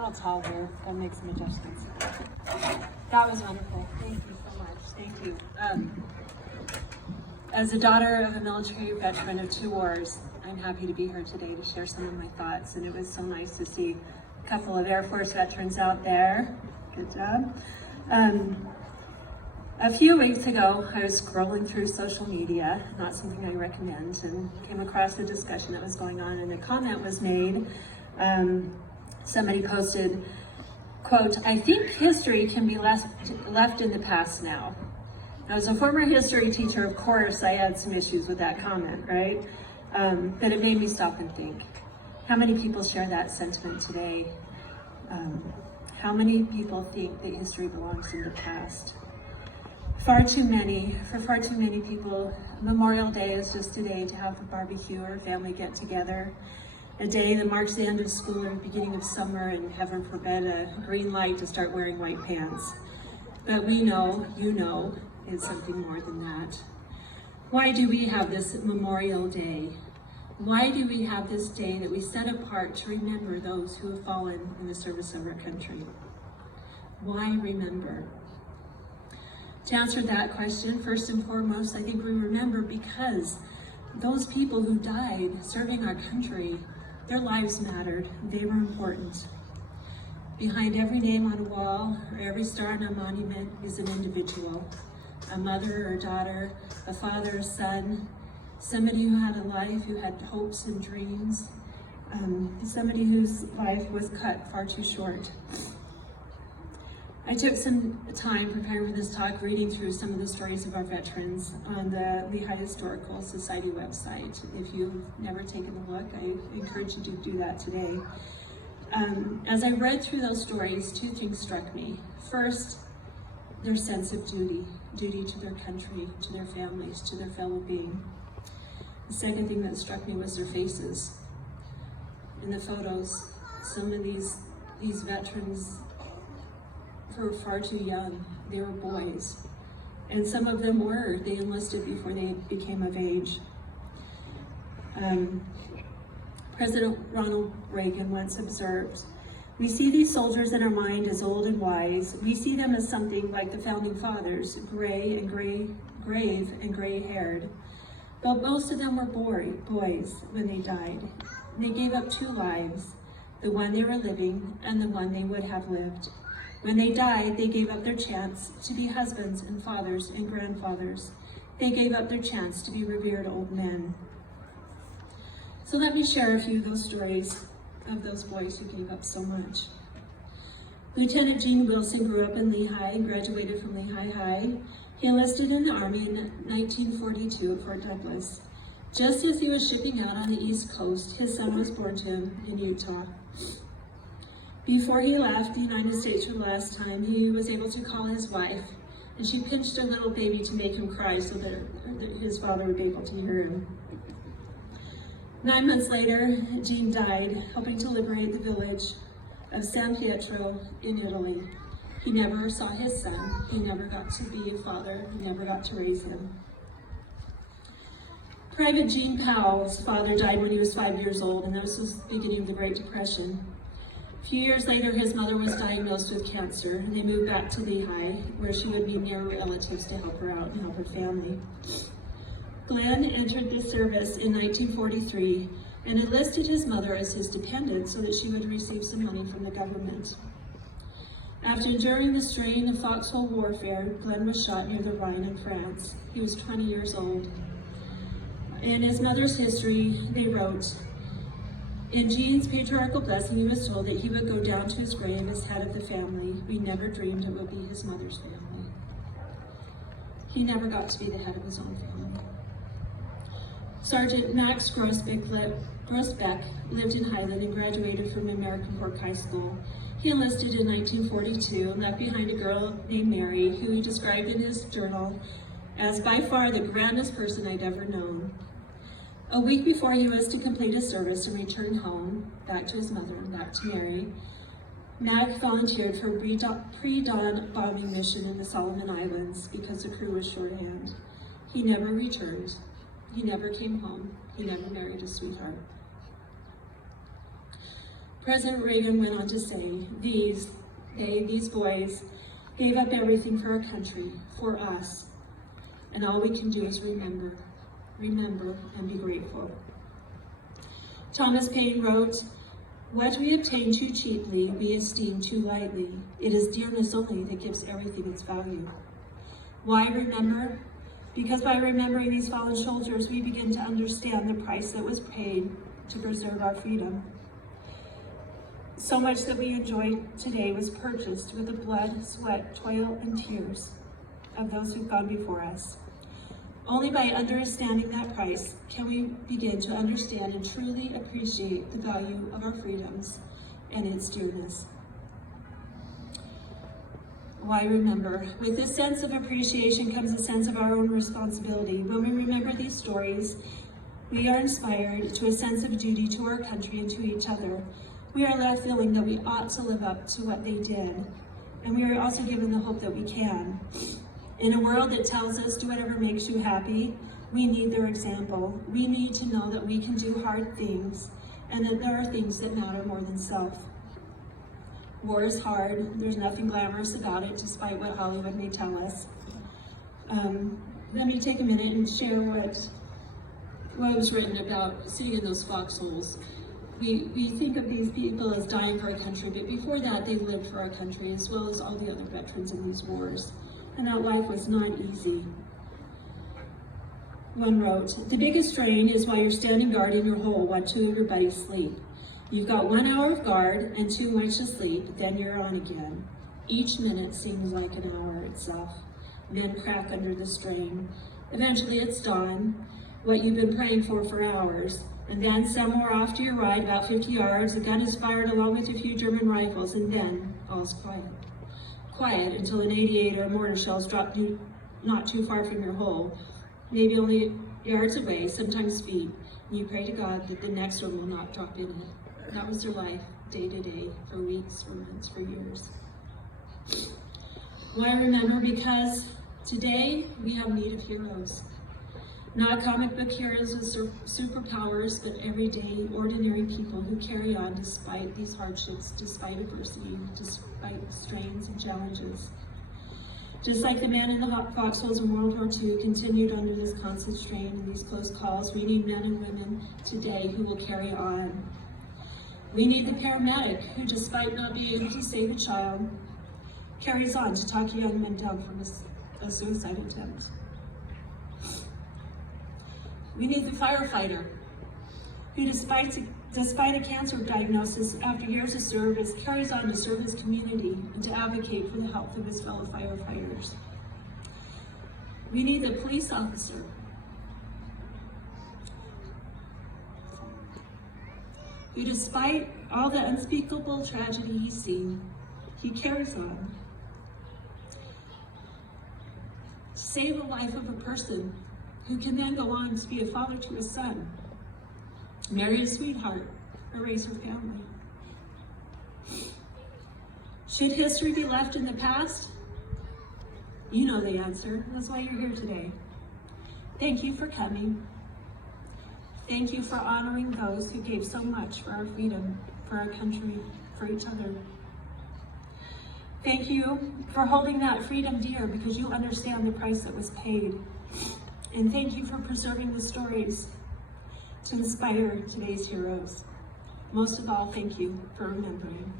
little tall here. Gotta make some adjustments. That was wonderful. Thank you so much. Thank you. As a daughter of a military veteran of 2 wars, I'm happy to be here today to share some of my thoughts. And it was so nice to see a couple of Air Force veterans out there. Good job. A few weeks ago, I was scrolling through social media, not something I recommend, and came across a discussion that was going on, and a comment was made. Somebody posted, quote, "I think history can be left in the past now." Now, as a former history teacher, of course, I had some issues with that comment, right? But it made me stop and think. How many people share that sentiment today? How many people think that history belongs in the past? For far too many people, Memorial Day is just a day to have a barbecue or a family get together. A day that marks the end of school or the beginning of summer, and heaven forbid, a green light to start wearing white pants. But we know, you know, it's something more than that. Why do we have this Memorial Day? Why do we have this day that we set apart to remember those who have fallen in the service of our country? Why remember? To answer that question, first and foremost, I think we remember because those people who died serving our country, their lives mattered, they were important. Behind every name on a wall or every star on a monument is an individual, a mother or daughter, a father or son, somebody who had a life, who had hopes and dreams, somebody whose life was cut far too short. I took some time preparing for this talk, reading through some of the stories of our veterans on the Lehi Historical Society website. If you've never taken a look, I encourage you to do that today. As I read through those stories, 2 things struck me. First, their sense of duty to their country, to their families, to their fellow being. The second thing that struck me was their faces. In the photos, some of these veterans were far too young. They were boys. And some of them they enlisted before they became of age. President Ronald Reagan once observed, "We see these soldiers in our mind as old and wise. We see them as something like the founding fathers, grave and gray-haired. But most of them were boys when they died. They gave up 2 lives, the one they were living and the one they would have lived. When they died, they gave up their chance to be husbands and fathers and grandfathers. They gave up their chance to be revered old men." So let me share a few of those stories of those boys who gave up so much. Lieutenant Gene Wilson grew up in Lehi and graduated from Lehi High. He enlisted in the Army in 1942 at Fort Douglas. Just as he was shipping out on the East Coast, his son was born to him in Utah. Before he left the United States for the last time, he was able to call his wife, and she pinched her little baby to make him cry so that his father would be able to hear him. 9 months later, Gene died, helping to liberate the village of San Pietro in Italy. He never saw his son. He never got to be a father. He never got to raise him. Private Gene Powell's father died when he was 5 years old, and this was the beginning of the Great Depression. A few years later, his mother was diagnosed with cancer, and they moved back to Lehi, where she would be near relatives to help her out and help her family. Glenn entered the service in 1943 and enlisted his mother as his dependent so that she would receive some money from the government. After enduring the strain of foxhole warfare, Glenn was shot near the Rhine in France. He was 20 years old. In his mother's history, they wrote, "In Gene's patriarchal blessing, he was told that he would go down to his grave as head of the family. We never dreamed it would be his mother's family." He never got to be the head of his own family. Sergeant Max Grossbeck lived in Highland and graduated from American Fork High School. He enlisted in 1942 and left behind a girl named Mary, who he described in his journal as by far the grandest person I'd ever known. A week before he was to complete his service and return home, back to his mother and back to Mary, Mac volunteered for a pre-dawn bombing mission in the Solomon Islands because the crew was shorthand. He never returned. He never came home. He never married a sweetheart. President Reagan went on to say, these boys gave up everything for our country, for us, and all we can do is remember, and be grateful. Thomas Paine wrote, what we obtain too cheaply, we esteem too lightly. It is dearness only that gives everything its value. Why remember? Because by remembering these fallen soldiers, we begin to understand the price that was paid to preserve our freedom. So much that we enjoy today was purchased with the blood, sweat, toil, and tears of those who've gone before us. Only by understanding that price can we begin to understand and truly appreciate the value of our freedoms and its dearness. Why remember? With this sense of appreciation comes a sense of our own responsibility. When we remember these stories, we are inspired to a sense of duty to our country and to each other. We are left feeling that we ought to live up to what they did, and we are also given the hope that we can. In a world that tells us do whatever makes you happy, we need their example. We need to know that we can do hard things and that there are things that matter more than self. War is hard. There's nothing glamorous about it, despite what Hollywood may tell us. Let me take a minute and share what was written about sitting in those foxholes. We think of these people as dying for our country, but before that, they lived for our country, as well as all the other veterans in these wars. And that life was not easy. One wrote, the biggest strain is while you're standing guard in your hole while two of your buddies sleep. You've got 1 hour of guard and too much to sleep, then you're on again. Each minute seems like an hour itself. Men crack under the strain. Eventually it's dawn, what you've been praying for hours. And then somewhere off to your right, about 50 yards, a gun is fired along with a few German rifles, and then all's quiet. Quiet until an 88 or mortar shells drop not too far from your hole, maybe only yards away, sometimes feet, and you pray to God that the next one will not drop in it. That was their life, day to day, for weeks, for months, for years. Why remember? Because today we have need of heroes. Not comic book heroes with superpowers, but everyday, ordinary people who carry on despite these hardships, despite adversity, despite strains and challenges. Just like the men in the foxholes in World War II continued under this constant strain and these close calls, we need men and women today who will carry on. We need the paramedic who, despite not being able to save a child, carries on to talk young men down from a suicide attempt. We need the firefighter who, despite a cancer diagnosis after years of service, carries on to serve his community and to advocate for the health of his fellow firefighters. We need the police officer who, despite all the unspeakable tragedy he's seen, he carries on to save the life of a person who can then go on to be a father to a son, marry a sweetheart, or raise her family. Should history be left in the past? You know the answer. That's why you're here today. Thank you for coming. Thank you for honoring those who gave so much for our freedom, for our country, for each other. Thank you for holding that freedom dear because you understand the price that was paid. And thank you for preserving the stories to inspire today's heroes. Most of all, thank you for remembering.